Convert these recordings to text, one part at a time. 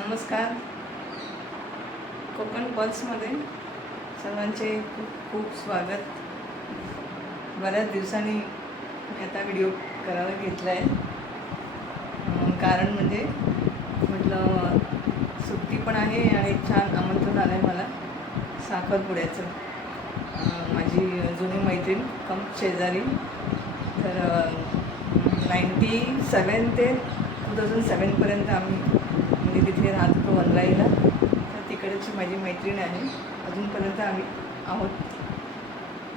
नमस्कार. कोकण पल्समध्ये सर्वांचे खूप खूप स्वागत. बऱ्याच दिवसांनी मी आता व्हिडिओ करायला घेतला आहे कारण म्हणजे म्हटलं सुट्टी पण आहे आणि छान आमंत्रण आलं आहे मला साखरपुड्याचं. माझी जुनी मैत्रीण कम शेजारी. तर नाईन्टी सेवन ते टू थाउजंड सेवनपर्यंत आम्ही म्हणजे तिथे राहत होतो वनराईला तर तिकडची माझी मैत्रीण आहे. अजूनपर्यंत आम्ही आहोत.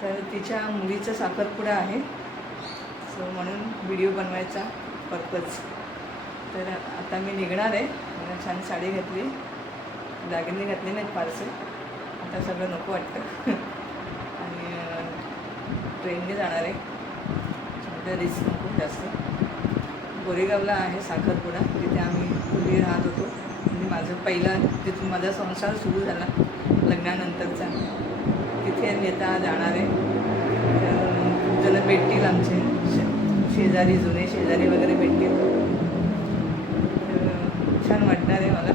तर तिच्या मुलीचा साखरपुडा आहे. सो म्हणून व्हिडिओ बनवायचा पर्पज तर आता मी निघणार आहे. मला छान साडी घातली. दागिने घातले नाहीत फारसे. आता सगळं नको वाटतं. आणि ट्रेनने जाणार आहे. रिस्क नको जास्त. गोरेगावला आहे साखरपुडा. तिथे आम्ही पूर्वी राहत होतो. म्हणजे माझं पहिला तिथून माझा संसार सुरू झाला लग्नानंतरचा. तिथे नेता जाणार. आहे तर खूप भेटतील आमचे शे शेजारी जुने शेजारी वगैरे भेटतील. छान वाटणार आहे मला.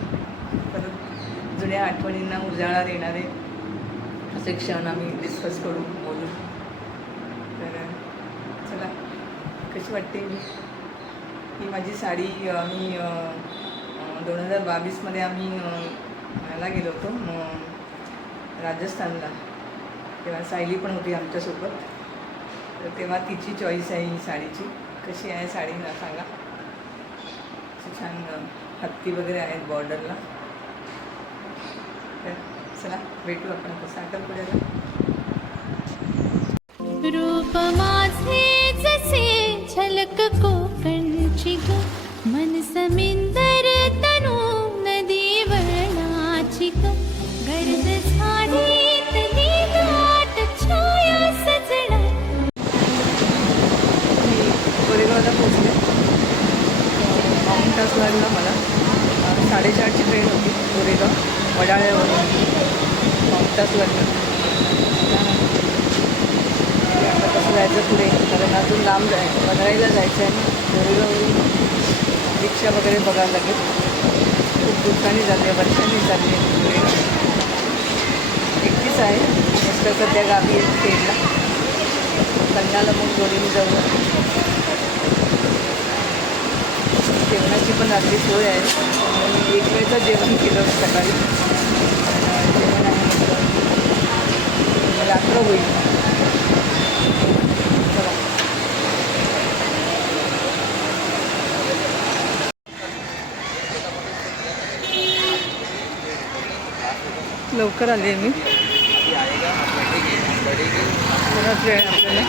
परत जुन्या आठवणींना उजाळा देणारे असे क्षण आम्ही डिस्कस करू बोलू. तर चला कशी वाटते? मी ही माझी साडी मी दोन हजार बावीसमध्ये आम्ही ह्याला गेलो होतो राजस्थानला. तेव्हा सायली पण होती आमच्यासोबत. तर तेव्हा तिची चॉईस आहे ही साडीची. कशी आहे साडी मला सांगा? छान हत्ती वगैरे आहेत बॉर्डरला तर चला भेटू आपण आता पुढे रूप माझे जसे झलक कोकणची मन समिंदर पाऊण मला साडेचारची ट्रेन होती कोरेगाव वडाळ्यावरून पाऊण तास आता कसं जायचं पुढे? कारण अजून लांब जाय वडाळ्याला जायचं आहे कोरेगाववरून रिक्षा वगैरे बघायला लागेल. खूप दिवसांनी झाले वर्षांनी झाली आहे एकटीच आहे. मस्त सध्या गावी आहे ट्रेनला कन्याला मग जोडीने जाऊ जेवणाची पण रात्री सोय आहे. एक वेळचं जेवण केलं सकाळी. जेवण आहे रात्र होईल. चला. लवकर आले मी. थोडा वेळ आपल्याला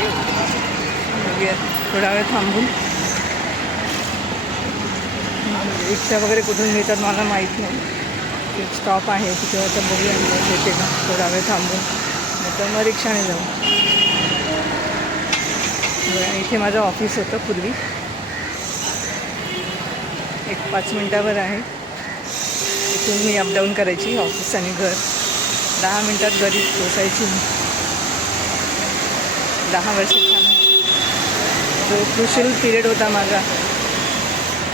थोडा वेळ थांबून. रिक्षा वगैरे कुठून मिळतात मला माहीत नाही. स्टॉप आहे तिथे आता बघूया येते का. थोडा वेळ थांबून नाही तर मग रिक्षाने जाऊ. इथे माझं ऑफिस होतं पूर्वी. एक पाच मिनटावर आहे. इथून मी अपडाऊन करायची ऑफिस आणि घर. दहा मिनटात घरी पोचायची मी. दहा वर्ष जो क्रुशल पिरियड होता माझा.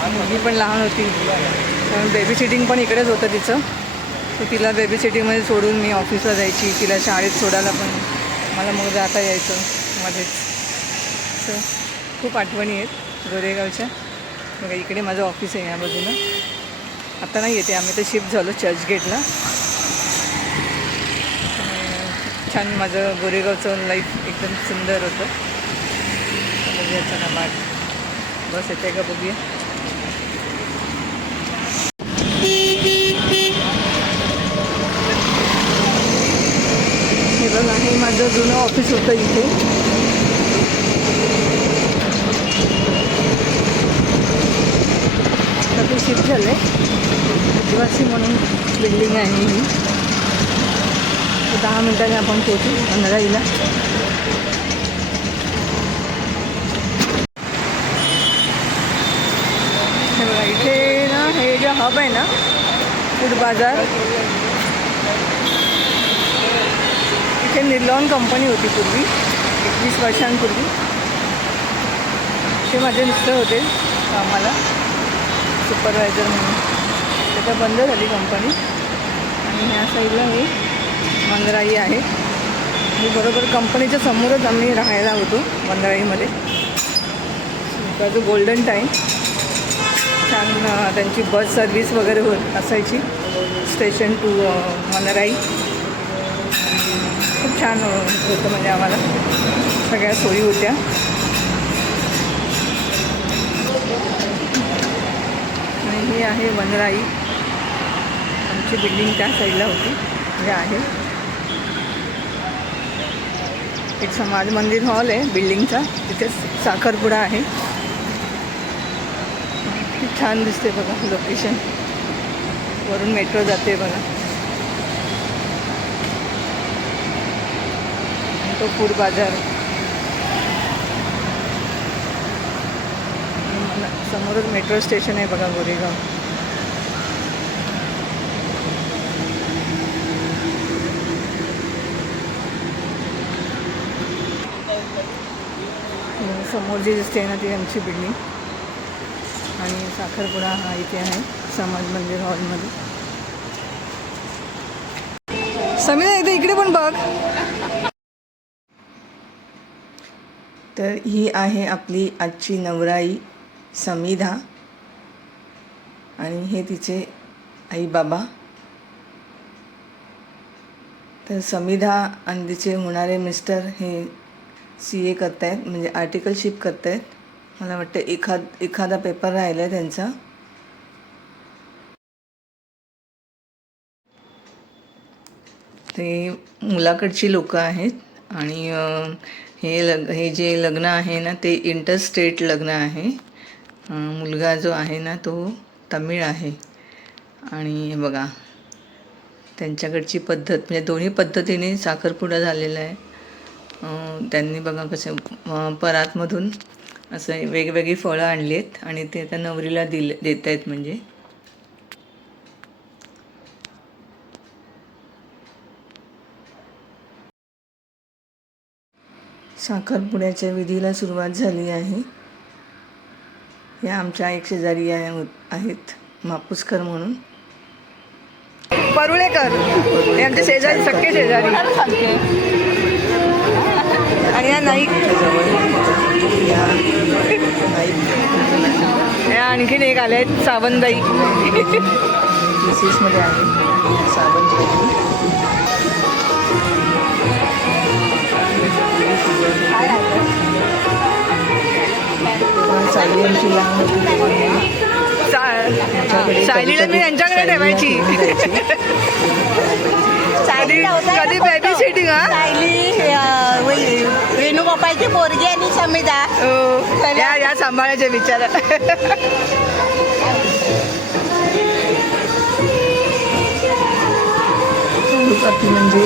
मी पण लहान होती. कारण बेबी सिटिंग पण इकडेच होतं तिचं. सो तिला बेबी सिटिंगमध्ये सोडून मी ऑफिसला जायची. तिला शाळेत सोडायला पण मला मग जाता यायचं मध्येच. सो खूप आठवणी आहेत गोरेगावच्या. बघा इकडे माझं ऑफिस आहे या बाजूला आता नाही येते. आम्ही तर शिफ्ट झालो चर्चगेटला आणि छान माझं गोरेगावचं लाईफ एकदम सुंदर होतं. बघूया चला बाट बस येते का बघूया हे बघा हे माझं जुनं ऑफिस होतं इथे. आता ते शिफ्ट झालं आहे आदिवासी म्हणून बिल्डिंग आहे ही. तर दहा मिनटाने आपण पोचू अंधराईला इथे ना हे जे हब आहे ना फूड बाजार. इथे निर्लॉन कंपनी होती पूर्वी एकवीस वर्षांपूर्वी. ते माझे मिस्टर होते कामाला सुपरवायझर म्हणून. त्याच्या बंद झाली कंपनी आणि ह्या साईडला मी मंगराई आहे. मी बरोबर कंपनीच्या समोरच आम्ही राहायला होतो मंगराईमध्ये. जो गोल्डन टाईम छान त्यांची बस सर्विस वगैरे होत असायची. स्टेशन टू मनराई खूप छान होतं म्हणजे आम्हाला. सगळ्या सोयी होत्या. आणि ही आहे वनराई. आमची बिल्डिंग त्या साईडला होती. हे आहे. एक समाज मंदिर हॉल आहे बिल्डिंगचा तिथे साखरपुडा आहे. खूप छान दिसते बघा लोकेशन वरून मेट्रो जाते बघा. तो फूड बाजार. समोरच मेट्रो स्टेशन आहे बघा गोरेगाव. समोर जी दिसते ना ती आमची बिल्डिंग आणि साखरपुडा हा इथे आहे समाज मंदिर हॉलमध्ये समीर इथे इकडे पण बघ. तर ही आहे आपली आजची नवराई समिधा. आणि हे तिचे आई बाबा तर समिधा आणि तिचे होणारे मिस्टर हे सी ए करतायत म्हणजे आर्टिकलशिप करतायत. मला वाटतं एखाद एखादा पेपर राहिला आहे त्यांचा. ते मुलाकडची लोकं आहेत आणि हे लग हे जे लग्न आहे ना ते इंटरस्टेट लग्न आहे. मुलगा जो आहे ना तो तमिळ आहे. आणि हे बघा त्यांच्याकडची पद्धत म्हणजे दोन्ही पद्धतीने साखरपुडा झालेला आहे. त्यांनी बघा कसं परातमधून असं वेगवेगळी फळं आणली आहेत आणि ते त्या नवरीला दिले देत आहेत म्हणजे. साखरपुड्याच्या विधीला सुरुवात झाली आहे. या आमच्या एक शेजारी आहेत मापूसकर म्हणून. परुळेकर हे आमचे शेजारी सख्खे शेजारी. आणि या नाईक. या आणखीन एक आले आहेत सावंतबाई विशेषमध्ये आहे सावंतदाई. सायलीला मी यांच्याकडे ठेवायची. कधी कधी बेबी सिटिंग वे- वेणुगोपाळची पोरगी आणि समिता हो. या या सांभाळायचे विचार म्हणजे.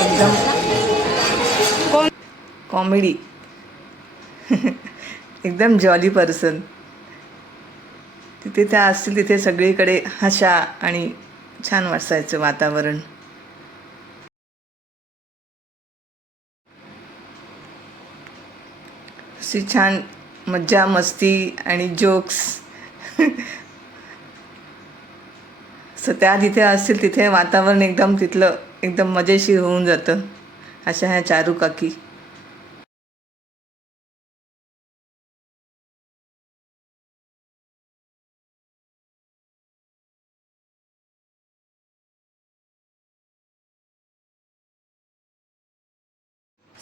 एकदम कॉमेडी एकदम जॉली पर्सन तिथे त्या असतील तिथे सगळीकडे हशा आणि छान वाचायचं वातावरण. अशी छान मज्जा मस्ती आणि जोक्स सो त्या तिथे असतील तिथे वातावरण एकदम तिथलं एकदम मजेशीर होऊन जातं. अशा ह्या चारू काकी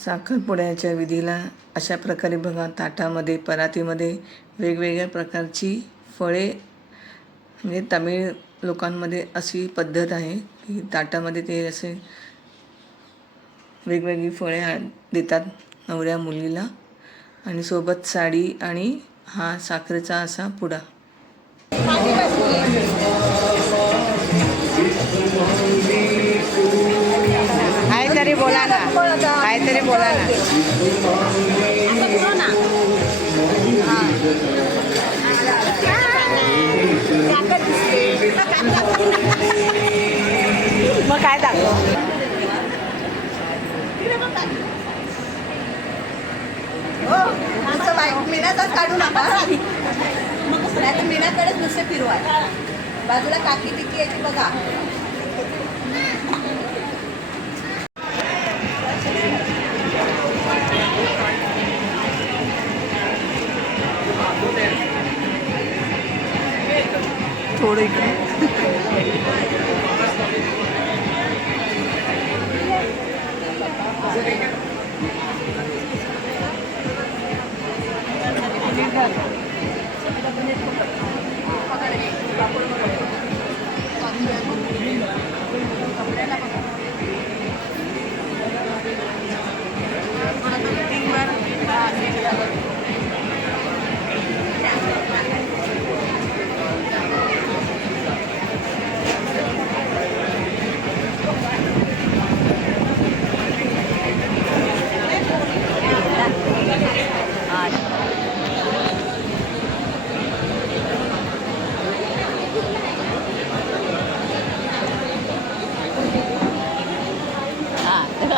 साखरपुड्याच्या विधीला अशा प्रकारे बघा ताटामध्ये परातीमध्ये वेगवेगळ्या प्रकारची फळे म्हणजे तमिळ लोकांमध्ये अशी पद्धत आहे की ताटामध्ये ते असे वेगवेगळी फळे देतात नवऱ्या मुलीला. आणि सोबत साडी आणि हा साखरेचा असा पुडा. काहीतरी बोला ना. मग काय दाखव? मीनाचाच काढू नका. मीनाकडेच नुसते फिरवाय बाजूला काकी बिकी यायची बघा. थोडं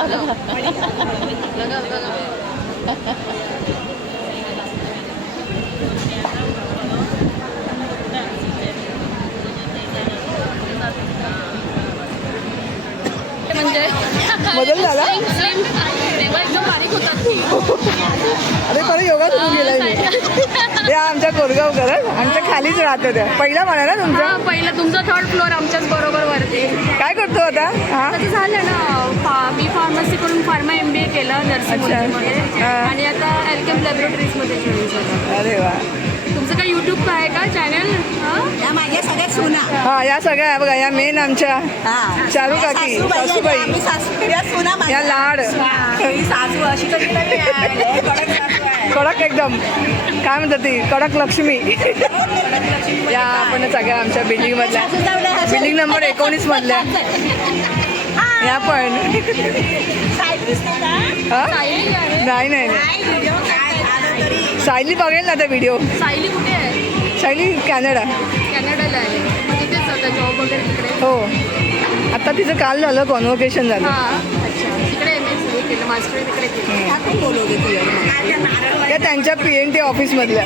แล้วก็แล้วก็มันเจ๊หมดแล้วเหรอ เซ็งเซ็งแต่ว่าก็มาที่คุณตัดทิ้ง अरे परत योगा सुरू केलाय मी. त्या आमच्या कोरगावकर. आमच्या खालीच राहतो त्या पहिला म्हणा ना तुमचा? पहिलं. तुमचं थर्ड फ्लोअर आमच्याच बरोबर वरती. काय करतो आता? हा? आता झालं ना बी फार्मसी करून फार्मा एम बी ए केलं नर्सिंगमध्ये हा. आणि आता एलकेम लॅबोरेटरीजमध्ये जॉईन झालं. अरे वा. तुमचं काय युट्यूब आहे का चॅनल या माझ्या सगळ्या सुना हा या सगळ्या बघा या मेन आमच्या हा शाहरुख काकी, सासूबाई सासूबाई. आहेत, आम्ही सासू या सुना माझ्या. या लाड. हा, सासू अशी तरी नाही आहे. लय कडक सासू आहे. कडक एकदम काय म्हणतात ती कडक लक्ष्मी या आपण सगळ्या आमच्या बिल्डिंग मधल्या. बिल्डिंग नंबर एकोणीस मधल्या हा, या पण साईड दिसते का? हा? नाही नाही नाही. नाही, व्हिडिओ काय झालं तरी. सायली बघेल ना त्या व्हिडिओ सायली कुठे आहे? सायली कॅनडा. कॅनडाला आहे. मग तिथेच आता जॉब वगैरे तिकडे? हो. आता तिचं काल झालं कॉन्व्होकेशन झालं. हा अच्छा. तिकडे एम एस सी केलं मास्टर तिकडे केलं. कोण बोलवते तू एवढं मग? माझ्या नारळ त्या त्यांच्या पी एन टी ऑफिसमधल्या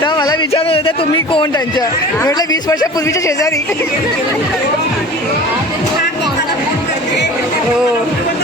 तर मला विचारत होत्या तुम्ही कोण त्यांच्या? म्हटलं वीस वर्षापूर्वीच्या शेजारी. हो.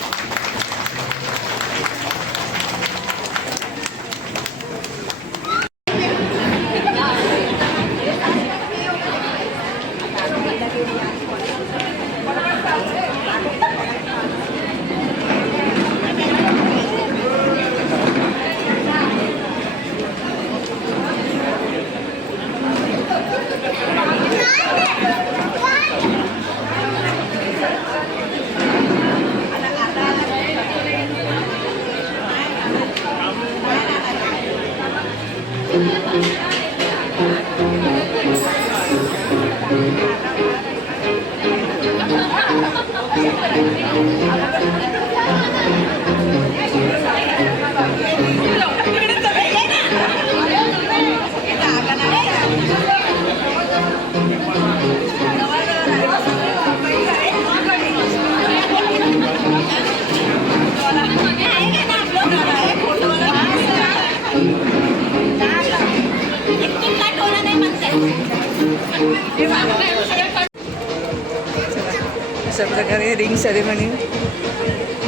सेरेमनी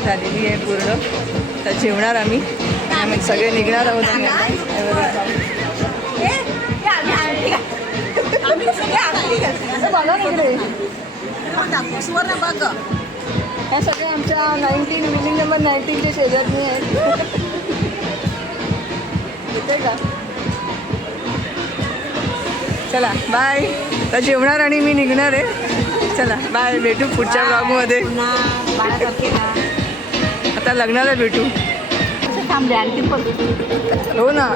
झालेली आहे पूर्ण. तर जेवणार आम्ही. आम्ही सगळे निघणार आहोत सगळे ह्या सगळ्या आमच्या नाईन्टीन बिल्डिंग नंबर नाईन्टीनचे शेजारनी आहेत. येते का? चला बाय तर जेवणार आणि मी निघणार आहे. चला बाय भेटू पुढच्या ब्लॉगमध्ये आता लग्नाला भेटू. थांबले आणखी हो ना.